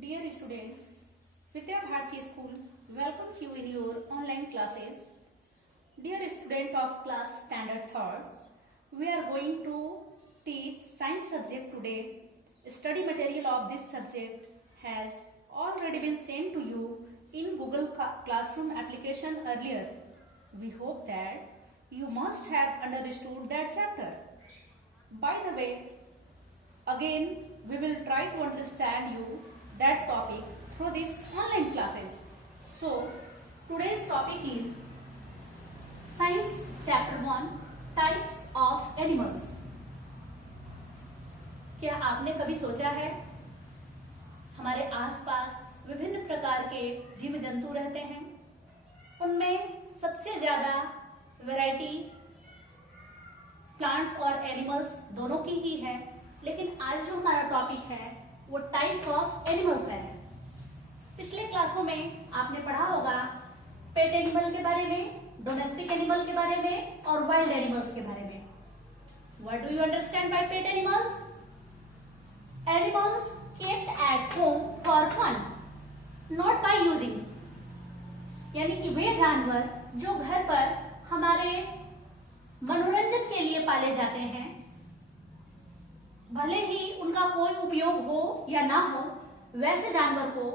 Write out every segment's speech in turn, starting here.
Dear students, Vidya Bharati School welcomes you in your online classes. Dear student of class standard 3rd, we are going to teach science subject today. Study material of this subject has already been sent to you in Google Classroom application earlier. We hope that you must have understood that chapter. By the way, again we will try to understand you that topic through these online classes. So today's topic is Science Chapter 1 Types of Animals. क्या आपने कभी सोचा है हमारे आसपास विभिन्न प्रकार के जीव जंतु रहते हैं, उनमें सबसे ज्यादा वैरायटी प्लांट्स और एनिमल्स दोनों की ही है, लेकिन आज जो हमारा टॉपिक है वो टाइप्स ऑफ एनिमल्स है। पिछले क्लासों में आपने पढ़ा होगा पेट एनिमल के बारे में, डोमेस्टिक एनिमल के बारे में और वाइल्ड एनिमल्स के बारे में। What do you understand by pet animals? Animals kept at home for fun, not by using, यानी कि वे जानवर जो घर पर हमारे मनोरंजन के लिए पाले जाते हैं, भले ही उनका कोई उपयोग हो या ना हो, वैसे जानवर को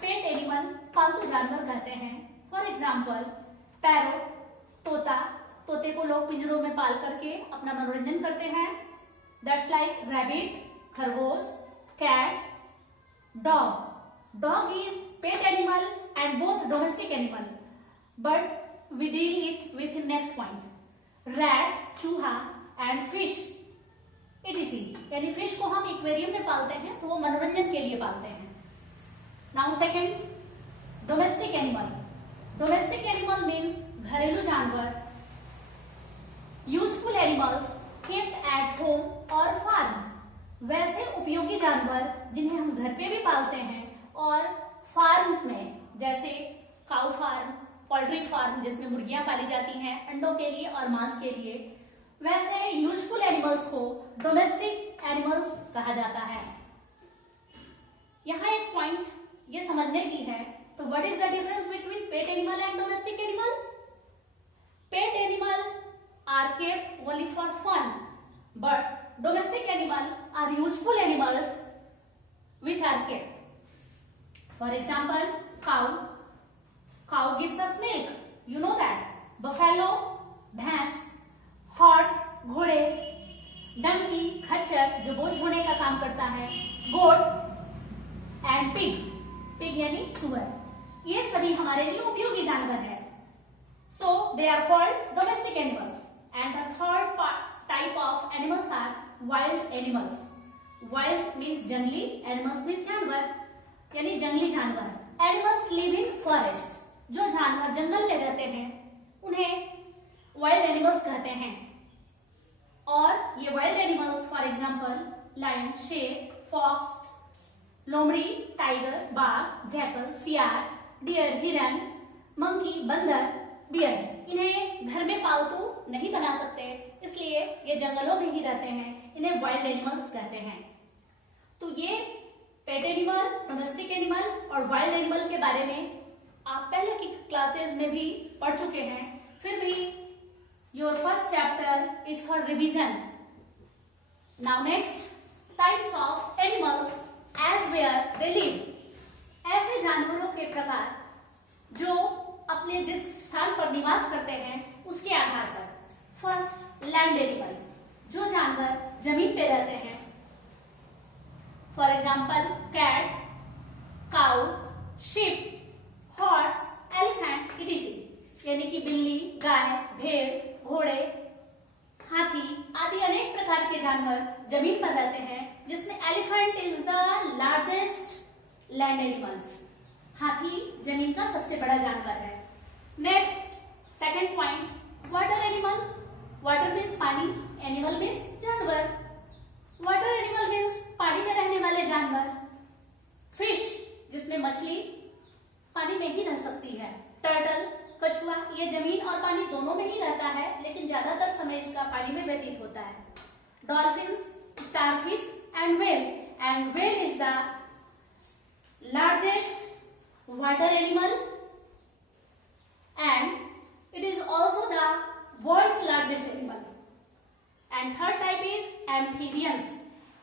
पेट एनिमल, पालतू जानवर कहते हैं। फॉर एग्जाम्पल पैरोट, तोता, तोते को लोग पिंजरों में पाल करके अपना मनोरंजन करते हैं। दैट्स लाइक रैबिट, खरगोश, cat, dog. Dog is pet animal and both domestic animal, but we deal it with next point. Rat, चूहा एंड फिश etc, यानी फिश को हम एक्वेरियम में पालते हैं तो वो मनोरंजन के लिए पालते हैं। Now second, domestic animal. Domestic animal means घरेलू जानवर, useful animals kept at home और फार्म्स, वैसे उपयोगी जानवर जिन्हें हम घर पे भी पालते हैं और फार्म्स में, जैसे काउ फार्म, पोल्ट्री फार्म जिसमें मुर्गियां पाली जाती हैं अंडों के लिए और मांस के लिए, वैसे यूजफुल एनिमल्स को डोमेस्टिक एनिमल्स कहा जाता है। यहां एक पॉइंट ये समझने की है, तो what is the difference between pet animal and domestic animal? Pet animal are kept only for fun, but domestic animal are useful animals which are kept. For example, cow gives us milk, you know that. Buffalo, भैंस, horse, घोड़े, डंकी, खच्चर जो बोझ ढोने का काम करता है, गोट एंड पिग यानी सुअर, ये सभी हमारे लिए उपयोगी जानवर है। So they are called domestic animals. And the third type of animals are wild animals. Wild means जंगली, एनिमल्स मीन्स जानवर, यानी जंगली जानवर। एनिमल्स लिव इन फॉरेस्ट, जो जानवर जंगल में रहते हैं उन्हें वाइल्ड एनिमल्स कहते हैं। और ये wild animals for example lion, शेर, फॉक्स, लोमड़ी, टाइगर, बाघ, जैकल, सियार, डियर, हिरन, मंकी, बंदर, बियर, इन्हें घर में पालतू नहीं बना सकते, इसलिए ये जंगलों में ही रहते हैं, इन्हें वाइल्ड एनिमल्स कहते हैं। तो ये पेट एनिमल, डोमेस्टिक एनिमल और वाइल्ड एनिमल के बारे में आप पहले की क्लासेस में भी पढ़ चुके हैं, फिर भी your first chapter is for revision. Now next, types of animals as where they live. ऐसे जानवरों के प्रकार जो अपने जिस स्थान पर निवास करते हैं उसके आधार पर। फर्स्ट, लैंड एनिमल, जो जानवर जमीन पे रहते हैं। For example cat, cow, sheep, horse, elephant etc, यानी कि बिल्ली, गाय, भेड़, घोड़े, हाथी आदि अनेक प्रकार के जानवर जमीन पर रहते हैं, जिसमें elephant is the largest land animal. हाथी जमीन का सबसे बड़ा जानवर है। Next, second point, water animal. Water means पानी, एनिमल मीन्स जानवर। वाटर एनिमल मीन्स पानी में रहने वाले जानवर। फिश, जिसमें मछली पानी में ही रह सकती है। टर्टल, कछुआ, ये जमीन और पानी दोनों में ही रहता है, लेकिन ज्यादातर समय इसका पानी में व्यतीत होता है। Dolphins, starfish and whale is the water animal and it is also the world's largest animal. And third type is amphibians.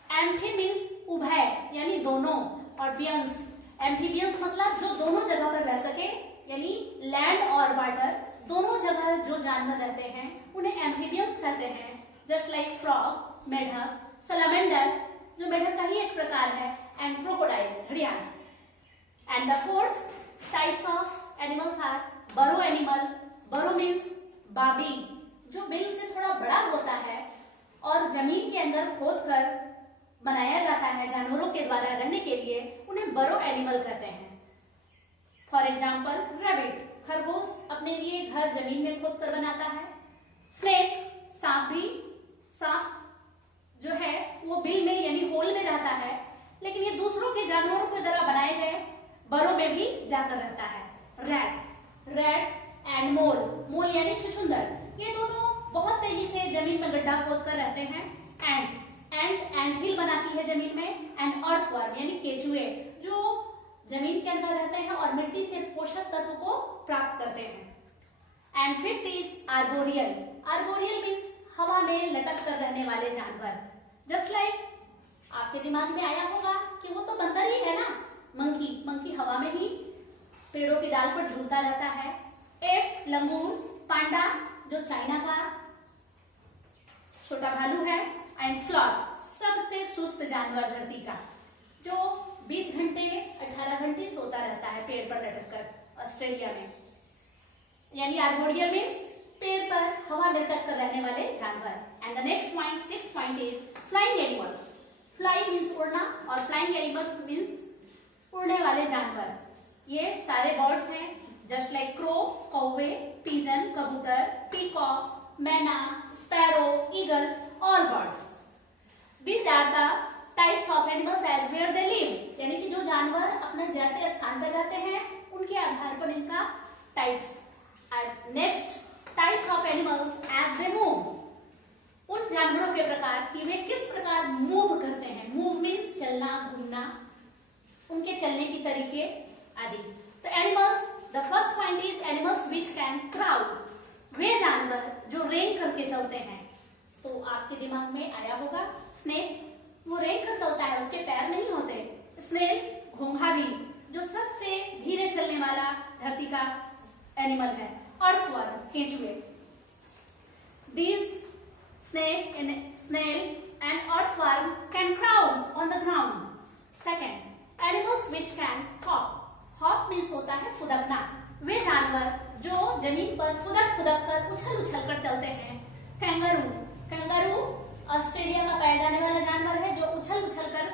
Amphi means उभय यानी दोनों, और बियंस, एम्फीबियंस मतलब जो दोनों जगह पर रह सके, यानी लैंड और वाटर दोनों जगह जो जानवर रहते हैं उन्हें एम्फीबियंस कहते हैं. जस्ट लाइक फ्रॉग, मेढक, सलामेंडर जो मेढक का ही एक प्रकार है, एंड क्रोकोडाइल, घड़ियाल. And the fourth types of animals are burrow animal. Burrow means बाबी, जो बिल से थोड़ा बड़ा होता है और जमीन के अंदर खोदकर बनाया जाता है जानवरों के द्वारा रहने के लिए, उन्हें बरो एनिमल कहते हैं. फॉर एग्जाम्पल रैबिट, खरगोश अपने लिए घर जमीन में खोदकर बनाता है. स्नेक, सांप भी, सांप जो है वो बिल में यानी होल में रहता है, लेकिन ये दूसरों के जानवरों के द्वारा बनाए गए बरो में भी जाकर रहता है. रैट एंड मोल, मोल यानी छुछुंदर, ये दोनों बहुत तेजी से जमीन में गड्ढा खोदकर रहते हैं. एंट हिल बनाती है जमीन में. एंड अर्थवर्म यानी केचुए, जो जमीन के अंदर रहते हैं और मिट्टी से पोषक तत्व को प्राप्त करते हैं. And fifth is arboreal. Arboreal means हवा में लटक कर रहने वाले जानवर. जस्ट लाइक आपके दिमाग में आया होगा कि वो तो बंदर ही है ना, मंकी हवा में ही पेड़ों की डाल पर झूलता रहता है. एप, लंगूर, पांडा जो चाइना का छोटा भालू है. एंड स्लॉथ, सबसे सुस्त जानवर धरती का, जो 20 घंटे 18 घंटे सोता रहता है पेड़ पर लटक कर ऑस्ट्रेलिया में. यानी आर्बोरियल मीन्स पेड़ पर हवा में लटक कर रहने वाले जानवर. And the next point, sixth point is flying animals. Fly means उड़ना और फ्लाइंग एनिमल मीन्स उड़ने वाले जानवर. ये सारे बर्ड्स हैं, जस्ट लाइक क्रो, कौवे, पिजन, कबूतर, पीकॉक, मैना, sparrow, eagle, all birds. These are the types of animals as where they live. यानी कि जो जानवर अपने जैसे स्थान पर रहते हैं उनके आधार पर इनका types. Next, types of animals as they move. उन जानवरों के प्रकार कि वे किस प्रकार मूव करते हैं. मूव मीन्स चलना, घूमना, उनके चलने की तरीके आदि. तो animals, the first point is animals which can crawl. वे जानवर जो रेंग करके चलते हैं. तो आपके दिमाग में आया होगा स्नेक, वो रेंग कर चलता है, उसके पैर नहीं होते. स्नेल, घोंघा भी, जो सबसे धीरे चलने वाला धरती का एनिमल है. अर्थवर्म, केंचुए. These snake, snail and earthworm can crawl on the ground. Second, animals which can hop. Hop means होता है फुदकना. वे जानवर जो जमीन पर फुदक कर उछल कर चलते हैं. कैंगरू ऑस्ट्रेलिया में पाया जाने वाला जानवर है जो उछल कर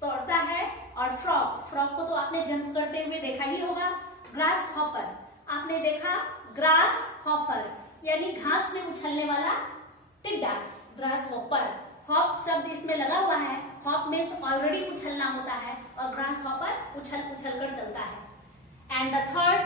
दौड़ता है. और फ्रॉग को तो आपने जंप करते हुए देखा ही होगा. ग्रास हॉपर, आपने देखा ग्रास हॉपर यानी घास में उछलने वाला टिड्डा. ग्रास हॉपर, हॉप शब्द इसमें लगा हुआ है. हॉप मीन्स ऑलरेडी उछलना होता है और ग्रास हॉपर उछल कर चलता है. And the third,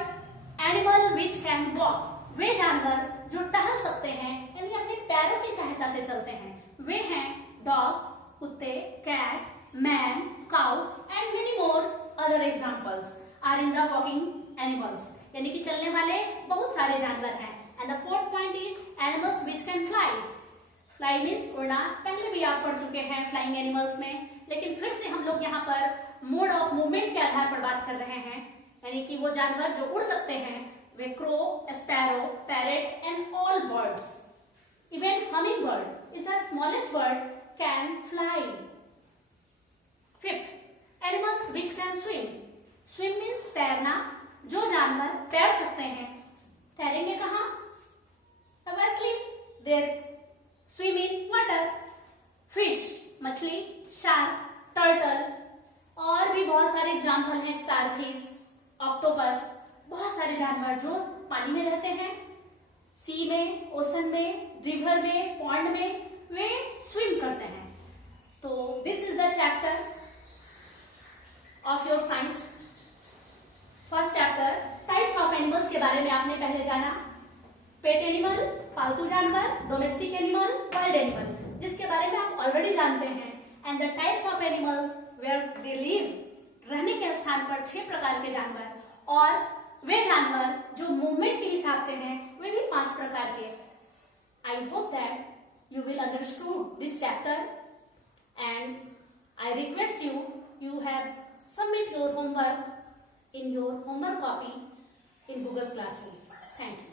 animal which can walk. वे जानवर जो टहल सकते हैं यानी अपने पैरों की सहायता से चलते हैं. वे हैं डॉग, कुत्ते, cat, man, cow and many more other examples are in the walking animals. यानी कि चलने वाले बहुत सारे जानवर हैं. And the fourth point is animals which can fly. Fly means उड़ना. पहले भी आप पढ़ चुके हैं फ्लाइंग एनिमल्स में, लेकिन फिर से हम लोग यहाँ पर मोड ऑफ मूवमेंट के आधार पर बात कर रहे हैं. यानी कि वो जानवर जो उड़ सकते हैं वे crow, sparrow, parrot and all birds. Even humming bird is the smallest bird can fly. Fifth, animals which can swim. Swim means तैरना. जो जानवर तैर सकते हैं, तैरेंगे कहाँ? Obviously, they swim in water. Fish, मछली, शार्क, टर्टल, और भी बहुत सारे एग्जाम्पल हैं. स्टारफिश, ऑक्टोपस, बहुत सारे जानवर जो पानी में रहते हैं, सी में, ओशन में, रिवर में, पॉन्ड में, वे स्विम करते हैं. तो this is the chapter of your science. First chapter types of animals के बारे में आपने पहले जाना. पेट एनिमल, पालतू जानवर, डोमेस्टिक एनिमल, वाइल्ड एनिमल, जिसके बारे में आप ऑलरेडी जानते हैं. And the types of animals where they live. रहने के स्थान पर 6 प्रकार के जानवर और वे जानवर जो मूवमेंट के हिसाब से हैं वे भी 5 प्रकार के। I hope that you will understood this chapter and I request you have submit your homework in your homework copy in Google Classroom. Thank you.